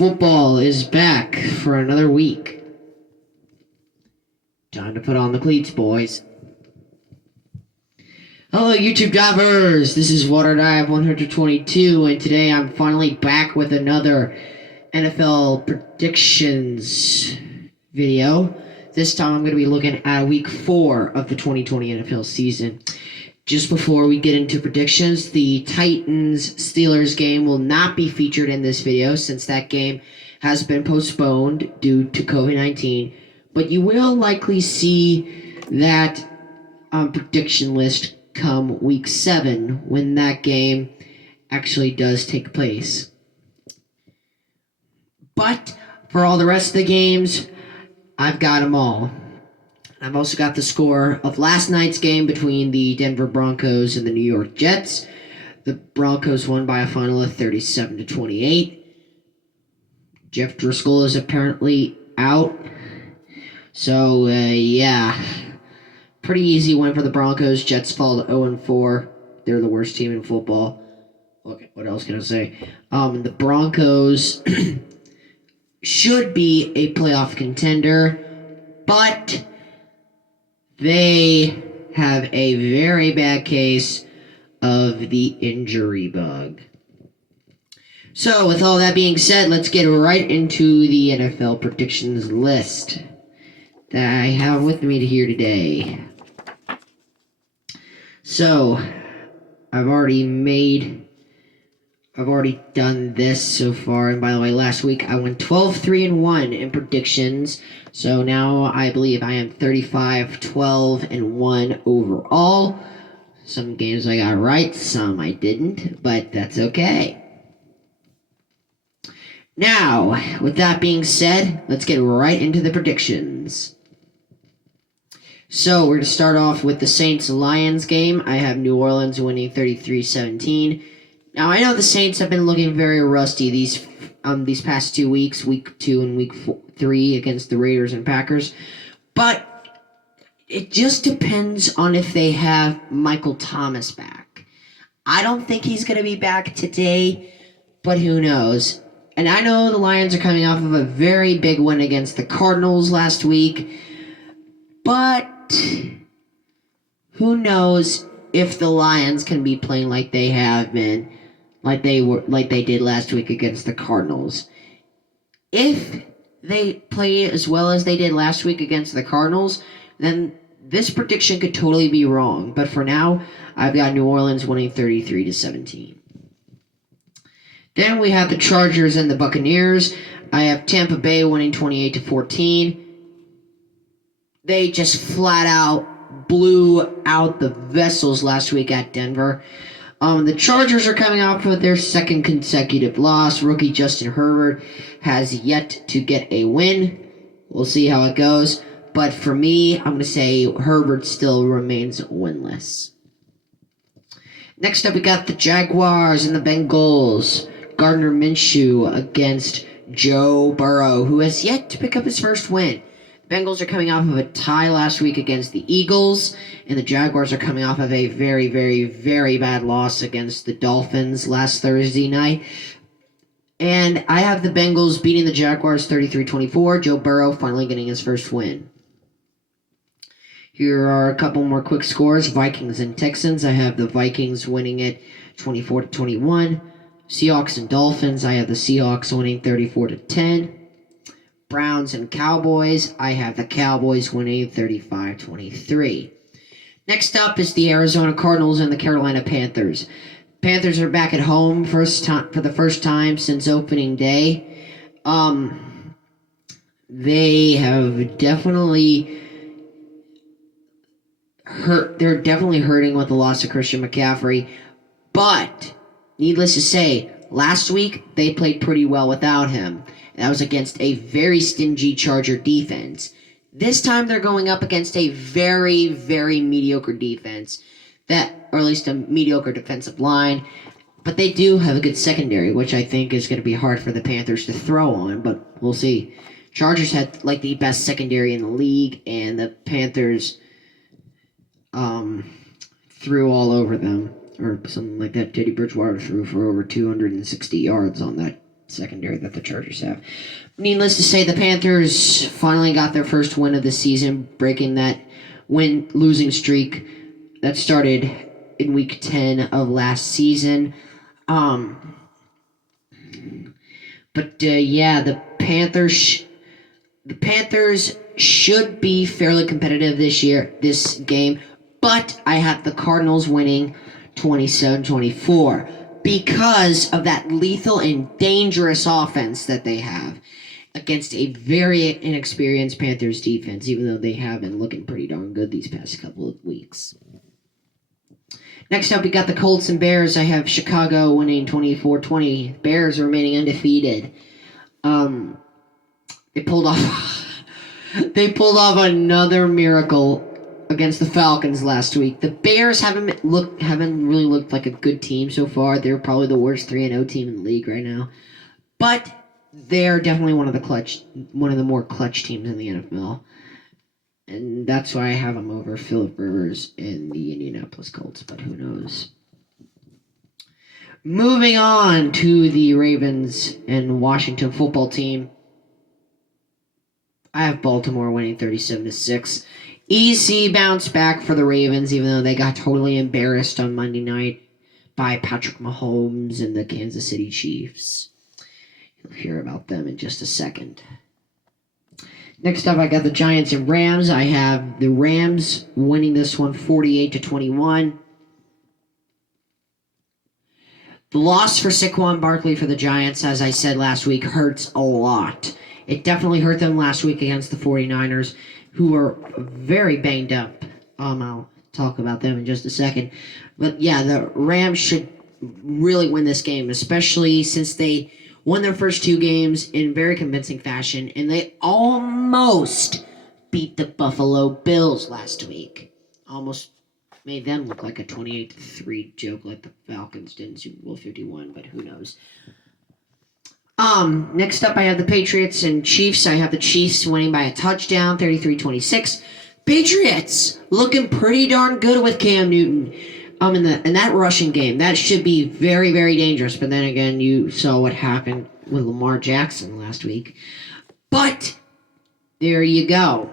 Football is back for another week. Time to put on the cleats, boys. Hello, YouTube divers. This is Water Dive 122, and today I'm finally back with another NFL predictions video. This time I'm going to be looking at week 4 of the 2020 NFL season. Just before we get into predictions, the Titans-Steelers game will not be featured in this video since that game has been postponed due to COVID-19. But you will likely see that prediction list come week 7 when that game actually does take place. But for all the rest of the games, I've got them all. I've also got the score of last night's game between the Denver Broncos and the New York Jets. The Broncos won by a final of 37-28. Jeff Driscoll is apparently out. So, yeah. Pretty easy win for the Broncos. Jets fall to 0-4. They're the worst team in football. Okay, what else can I say? The Broncos should be a playoff contender, but they have a very bad case of the injury bug. So, with all that being said, let's get right into the NFL predictions list that I have with me here today. So, I've already done this so far, and by the way, last week I went 12-3-1 in predictions, so now I believe I am 35-12-1 overall. Some games I got right, some I didn't, but that's okay. Now, with that being said, let's get right into the predictions. So, we're going to start off with the Saints-Lions game. I have New Orleans winning 33-17. Now, I know the Saints have been looking very rusty these past 2 weeks, week 2 and week 3 against the Raiders and Packers, but it just depends on if they have Michael Thomas back. I don't think he's going to be back today, but who knows? And I know the Lions are coming off of a very big win against the Cardinals last week, but who knows if the Lions can be playing like they have been, like they did last week against the Cardinals. If they play as well as they did last week against the Cardinals, then this prediction could totally be wrong. But for now, I've got New Orleans winning 33-17. Then we have the Chargers and the Buccaneers. I have Tampa Bay winning 28-14. They just flat out blew out the Vessels last week at Denver. The Chargers are coming off of their second consecutive loss. Rookie Justin Herbert has yet to get a win. We'll see how it goes. But for me, I'm going to say Herbert still remains winless. Next up, we got the Jaguars and the Bengals. Gardner Minshew against Joe Burrow, who has yet to pick up his first win. The Bengals are coming off of a tie last week against the Eagles, and the Jaguars are coming off of a very, very, very bad loss against the Dolphins last Thursday night. And I have the Bengals beating the Jaguars 33-24, Joe Burrow finally getting his first win. Here are a couple more quick scores. Vikings and Texans. I have the Vikings winning it 24-21. Seahawks and Dolphins. I have the Seahawks winning 34-10. Browns and Cowboys. I have the Cowboys winning 35-23. Next up is the Arizona Cardinals and the Carolina Panthers. Panthers are back at home for the first time since opening day. They have definitely they're definitely hurting with the loss of Christian McCaffrey, but needless to say, last week they played pretty well without him. That was against a very stingy Charger defense. This time they're going up against a very, very mediocre defense, or at least a mediocre defensive line. But they do have a good secondary, which I think is going to be hard for the Panthers to throw on, but we'll see. Chargers had the best secondary in the league, and the Panthers threw all over them, or something like that. Teddy Bridgewater threw for over 260 yards on that secondary that the Chargers have. Needless to say, the Panthers finally got their first win of the season, breaking that losing streak that started in Week 10 of last season. The Panthers should be fairly competitive this game, but I have the Cardinals winning 27-24 because of that lethal and dangerous offense that they have against a very inexperienced Panthers defense, even though they have been looking pretty darn good these past couple of weeks. Next up, we got the Colts and Bears. I have Chicago winning 24-20. Bears remaining undefeated. They pulled off another miracle against the Falcons last week. The Bears haven't really looked like a good team so far. They're probably the worst 3-0 team in the league right now. But they're definitely one of the more clutch teams in the NFL. And that's why I have them over Phillip Rivers and the Indianapolis Colts, but who knows. Moving on to the Ravens and Washington football team. I have Baltimore winning 37-6. Easy bounce back for the Ravens, even though they got totally embarrassed on Monday night by Patrick Mahomes and the Kansas City Chiefs. You'll hear about them in just a second. Next up, I got the Giants and Rams. I have the Rams winning this one 48-21. The loss for Saquon Barkley for the Giants, as I said last week, hurts a lot. It definitely hurt them last week against the 49ers, who were very banged up. I'll talk about them in just a second. But yeah, the Rams should really win this game, especially since they won their first two games in very convincing fashion, and they almost beat the Buffalo Bills last week. Almost made them look like a 28-3 joke like the Falcons did in Super Bowl 51, but who knows. Next up, I have the Patriots and Chiefs. I have the Chiefs winning by a touchdown, 33-26. Patriots looking pretty darn good with Cam Newton. In that rushing game, that should be very, very dangerous. But then again, you saw what happened with Lamar Jackson last week. But there you go.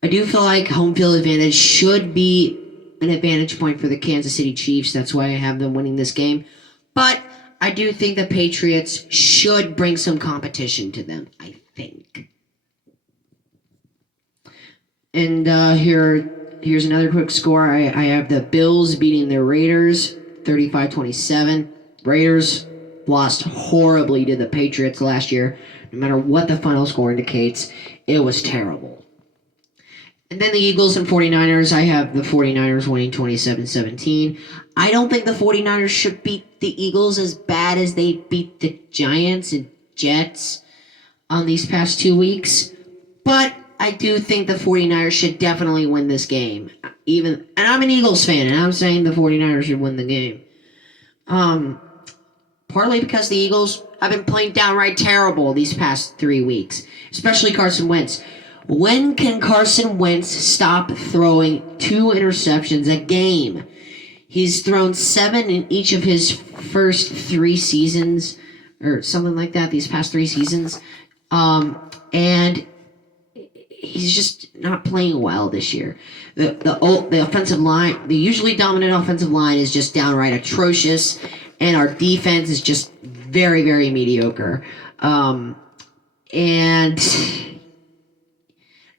I do feel like home field advantage should be an advantage point for the Kansas City Chiefs. That's why I have them winning this game. But I do think the Patriots should bring some competition to them, I think. And here's another quick score. I have the Bills beating the Raiders 35-27. Raiders lost horribly to the Patriots last year. No matter what the final score indicates, it was terrible. And then the Eagles and 49ers, I have the 49ers winning 27-17. I don't think the 49ers should beat the Eagles as bad as they beat the Giants and Jets on these past 2 weeks. But I do think the 49ers should definitely win this game. And I'm an Eagles fan, and I'm saying the 49ers should win the game. Partly because the Eagles have been playing downright terrible these past 3 weeks, especially Carson Wentz. When can Carson Wentz stop throwing 2 interceptions a game? He's thrown 7 in each of his first 3 seasons, or something like that, these past 3 seasons. And he's just not playing well this year. The offensive line, the usually dominant offensive line, is just downright atrocious, and our defense is just very, very mediocre. And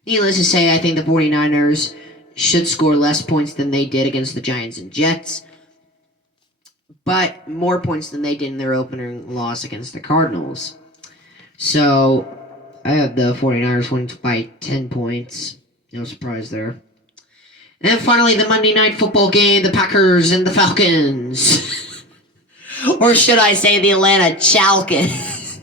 needless to say, I think the 49ers should score less points than they did against the Giants and Jets, but more points than they did in their opening loss against the Cardinals. So I have the 49ers winning by 10 points. No surprise there. And then finally, the Monday Night Football game, the Packers and the Falcons. Or should I say the Atlanta Chalkins.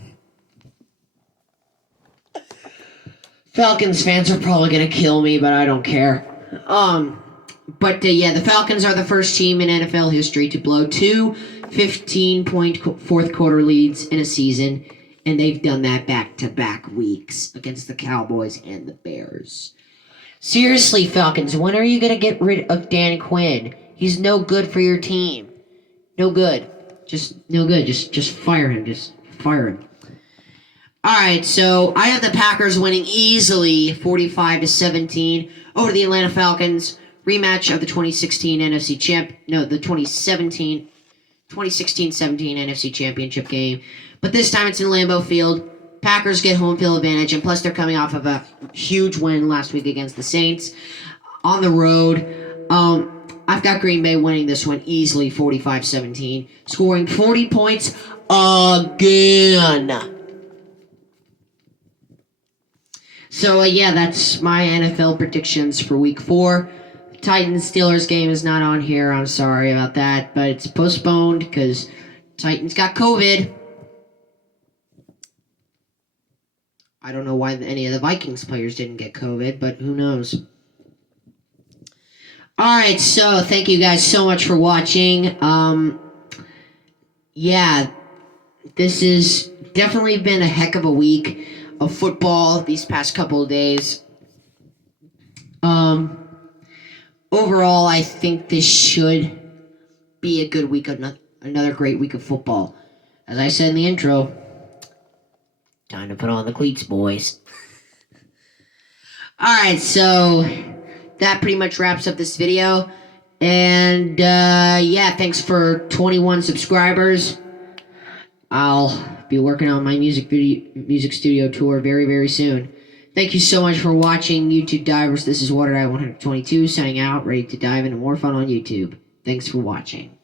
Falcons fans are probably going to kill me, but I don't care. The Falcons are the first team in NFL history to blow 2 15-point fourth quarter leads in a season, and they've done that back-to-back weeks against the Cowboys and the Bears. Seriously, Falcons, when are you going to get rid of Dan Quinn? He's no good for your team. No good. Just no good. Just fire him. Just fire him. All right, so I have the Packers winning easily 45-17 over the Atlanta Falcons. Rematch of the 2016 NFC the 2016-17 NFC Championship game. But this time it's in Lambeau Field. Packers get home field advantage, and plus they're coming off of a huge win last week against the Saints on the road. I've got Green Bay winning this one easily 45-17, scoring 40 points again. So, yeah, that's my NFL predictions for Week 4. The Titans-Steelers game is not on here. I'm sorry about that, but it's postponed because Titans got COVID. I don't know why any of the Vikings players didn't get COVID, but who knows. Alright, so thank you guys so much for watching. Yeah, this has definitely been a heck of a week of football these past couple of days. Overall, I think this should be a good week, another great week of football. As I said in the intro, time to put on the cleats, boys. Alright, so that pretty much wraps up this video. And, yeah, thanks for 21 subscribers. I'll be working on my music studio tour very, very soon. Thank you so much for watching YouTube Divers. This is WaterDive 122 signing out, ready to dive into more fun on YouTube. Thanks for watching.